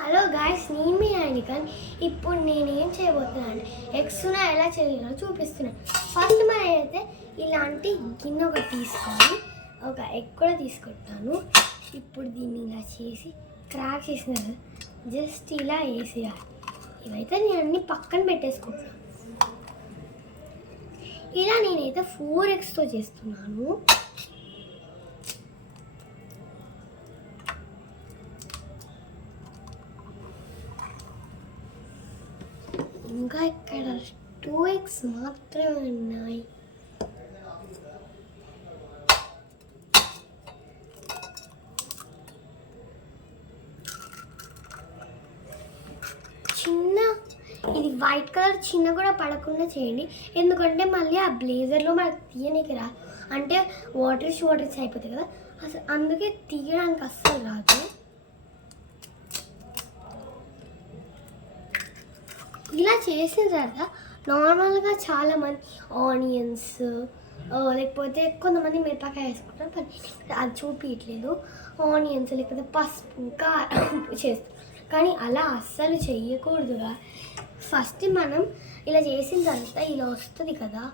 Hello guys, నేను మీ ఐనికన్. ఇప్పుడు నేనేం చేయబోతున్నాను ఎగ్స్ను ఎలా చేయాలో చూపిస్తున్నాను. ఫస్ట్ మనం అయితే ఇలాంటి గిన్నె ఒకటి తీసుకొని ఒక ఎగ్ కూడా తీసుకుంటాను. ఇప్పుడు దీన్ని ఇలా చేసి క్రాక్ చేసిన జస్ట్ ఇలా వేసేయాలి. ఇవైతే నేను అన్ని పక్కన పెట్టేసుకుంటున్నాను. ఇలా నేనైతే 4 ఎగ్స్తో చేస్తున్నాను. ఇంకా ఇక్కడ 2 ఎగ్స్ మాత్రమే ఉన్నాయి. చిన్న ఇది వైట్ కలర్ చిన్న కూడా పడకుండా చేయండి, ఎందుకంటే మళ్ళీ ఆ బ్లేజర్లో మనకు తీయడానికి రాదు. అంటే వాటర్స్ అయిపోతాయి కదా, అసలు అందుకే తీయడానికి అస్సలు రాదు. ఇలా చేసిన తర్వాత నార్మల్గా చాలామంది ఆనియన్స్ లేకపోతే కొంతమంది మిరపకాయ వేసుకుంటారు, కానీ అది చూపించట్లేదు. ఆనియన్స్ లేకపోతే పసుపు కారం చేస్తాం, కానీ అలా అస్సలు చెయ్యకూడదుగా. ఫస్ట్ మనం ఇలా చేసిన తర్వాత ఇలా వస్తుంది కదా,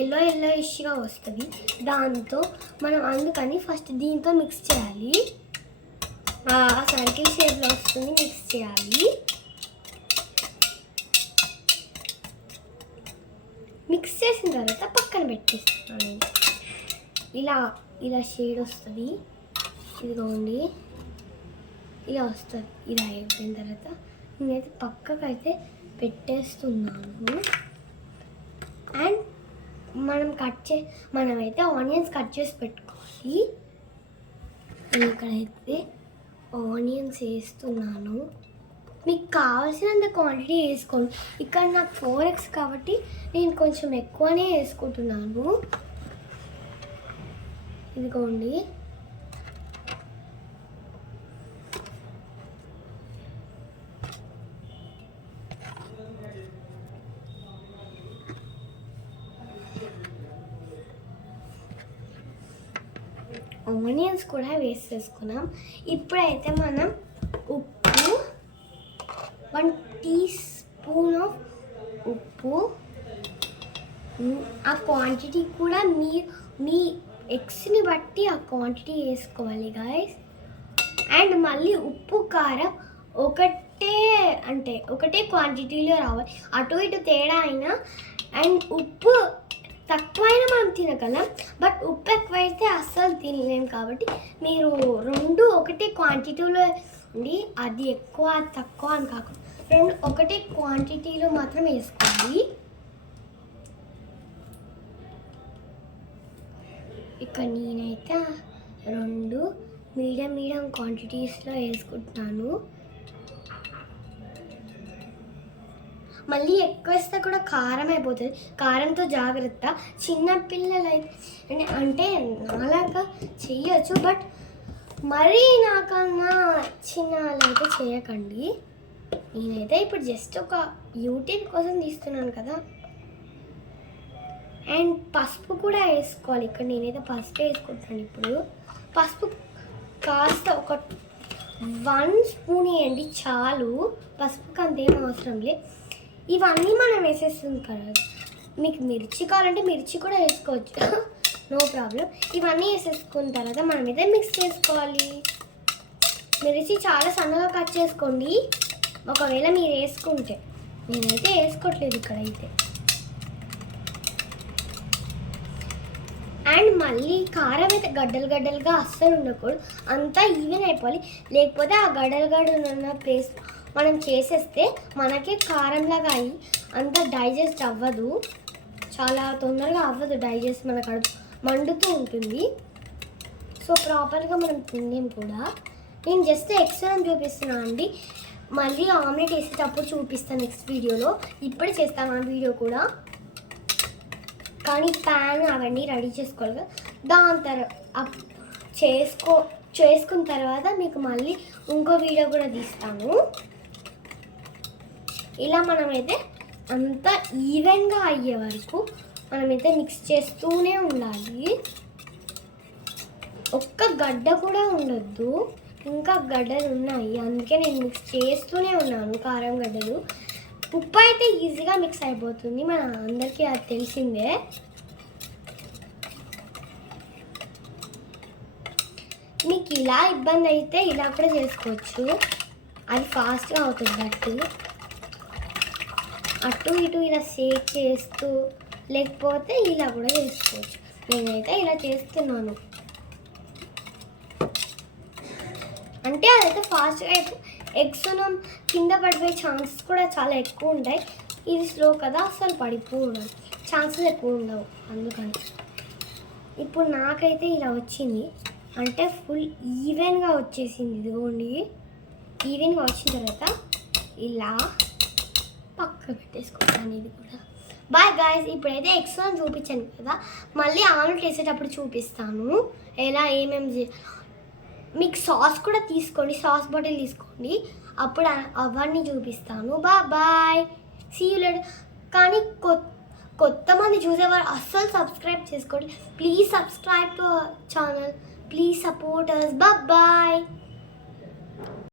ఎల్లో ఇష్గా వస్తుంది. దాంతో మనం అందుకని ఫస్ట్ దీంతో మిక్స్ చేయాలి. సర్కిల్ షేప్లో వస్తుంది, మిక్స్ చేయాలి. మిక్స్ చేసిన తర్వాత పక్కన పెట్టేస్తున్నాను. ఇలా షేడ్ వస్తుంది, ఇదిగోండి ఇలా వస్తుంది. ఇలా అయిపోయిన తర్వాత నేనైతే పక్కకు అయితే పెట్టేస్తున్నాను. అండ్ మనమైతే ఆనియన్స్ కట్ చేసి పెట్టుకోవాలి. ఇక్కడైతే ఆనియన్స్ వేస్తున్నాను. మీకు కావాల్సినంత క్వాంటిటీ వేసుకోండి. ఇక్కడ నాకు 4 ఎగ్స్ కాబట్టి నేను కొంచెం ఎక్కువనే వేసుకుంటున్నాను. ఇదిగోండి ఆనియన్స్ కూడా వేసేసుకున్నాం. ఇప్పుడైతే మనం ఉప్పు 1 టీ స్పూన్ ఆఫ్ ఉప్పు, ఆ క్వాంటిటీ కూడా మీ ఎగ్స్ని బట్టి ఆ క్వాంటిటీ వేసుకోవాలి గాయస్. అండ్ మళ్ళీ ఉప్పు కారం ఒకటే క్వాంటిటీలో రావాలి. అటు ఇటు తేడా అయినా అండ్ ఉప్పు తక్కువైనా మనం తినగలం, బట్ ఉప్పు ఎక్కువైతే అస్సలు తినలేము. కాబట్టి మీరు 2 ఒకటే క్వాంటిటీలో ఉండి, అది ఎక్కువ అది తక్కువ అని కాకుండా 2 ఒకటే క్వాంటిటీలో మాత్రం వేసుకోండి. ఇక్కడ నేనైతే 2 మీడియం క్వాంటిటీస్లో వేసుకుంటున్నాను. మళ్ళీ ఎక్కువ వేస్తే కూడా కారం అయిపోతుంది, కారంతో జాగ్రత్త. చిన్నపిల్లలు అంటే నాలాగా చెయ్యొచ్చు, బట్ మరీ నాకన్నా చిన్న వాళ్ళైతే చేయకండి. నేనైతే ఇప్పుడు జస్ట్ ఒక యూట్యూబ్ కోసం తీస్తున్నాను కదా. అండ్ పసుపు కూడా వేసుకోవాలి. ఇక్కడ నేనైతే పసుపు వేసుకుంటాను. ఇప్పుడు పసుపు కాస్త ఒక 1 స్పూన్ వేయండి చాలు, పసుపుకి అంతేం అవసరం లేదు. ఇవన్నీ మనం వేసేస్తుంది కదా. మీకు మిర్చి కావాలంటే మిర్చి కూడా వేసుకోవచ్చు, నో ప్రాబ్లం. ఇవన్నీ వేసేసుకున్న తర్వాత మనం అయితే మిక్స్ చేసుకోవాలి. మిర్చి చాలా సన్నగా కట్ చేసుకోండి, ఒకవేళ మీరు వేసుకుంటే. నేనైతే వేసుకోవట్లేదు ఇక్కడైతే. అండ్ మళ్ళీ కారం అయితే గడ్డలుగా అస్సలు ఉండకూడదు, అంతా ఈవెన్ అయిపోవాలి. లేకపోతే ఆ గడ్డలు ఉన్న ప్లేస్ మనం చేసేస్తే మనకే కారంలాగా అయ్యి అంత డైజెస్ట్ అవ్వదు, చాలా తొందరగా అవ్వదు డైజెస్ట్. మన కడుపు మండుతూ ఉంటుంది. సో ప్రాపర్గా మనం తినేం కూడా. నేను జస్ట్ ఎక్స్ట్రా చూపిస్తున్నాను అండి, మళ్ళీ ఆమ్లెట్ వేసేటప్పుడు చూపిస్తాను నెక్స్ట్ వీడియోలో. ఇప్పుడు చేస్తాను ఆ వీడియో కూడా. కానీ ప్యాన్ అవన్నీ రెడీ చేసుకోవాలి కదా, దాని తర్వాత చేసుకున్న తర్వాత మీకు మళ్ళీ ఇంకో వీడియో కూడా తీస్తాను. ఇలా మనమైతే అంతా ఈవెన్గా అయ్యే వరకు మనమైతే మిక్స్ చేస్తూనే ఉండాలి. ఒక్క గడ్డ కూడా ఉండొద్దు. ఇంకా గడ్డలు ఉన్నాయి, అందుకే నేను మిక్స్ చేస్తూనే ఉన్నాను కారం గడ్డలు. ఉప్పు అయితే ఈజీగా మిక్స్ అయిపోతుంది, మన అందరికీ అది తెలిసిందే. మీకు ఇలా ఇబ్బంది అయితే ఇలా కూడా చేసుకోవచ్చు, అది ఫాస్ట్గా అవుతుంది. బట్టి అటు ఇటు ఇలా షేక్ చేస్తూ, లేకపోతే ఇలా కూడా చేసుకోవచ్చు. నేనైతే ఇలా చేస్తున్నాను, అంటే అదైతే ఫాస్ట్గా ఎగ్స్ కింద పడిపోయే ఛాన్సెస్ కూడా చాలా ఎక్కువ ఉంటాయి. ఇది స్లో కదా, అసలు పడిపోవడం ఛాన్సెస్ ఎక్కువ ఉండవు. అందుకని ఇప్పుడు నాకైతే ఇలా వచ్చింది, అంటే ఫుల్ ఈవెన్గా వచ్చేసింది. ఇదిగోండి, ఈవెన్గా వచ్చిన తర్వాత ఇలా పక్క పెట్టేసుకోవాలి. ఇది కూడా బాయ్ గాయస్. ఇప్పుడైతే ఎగ్స్ చూపించాను కదా, మళ్ళీ ఆమ్లెట్ వేసేటప్పుడు చూపిస్తాను ఎలా ఏమేమి. మీకు సాస్ కూడా తీసుకోండి, సాస్ బాటిల్ తీసుకోండి, అప్పుడు అవన్నీ చూపిస్తాను. Bye, see you later. కానీ కొత్త మంది చూసేవారు అస్సలు సబ్స్క్రైబ్ చేసుకోండి. Please subscribe to our channel, please support us. Bye.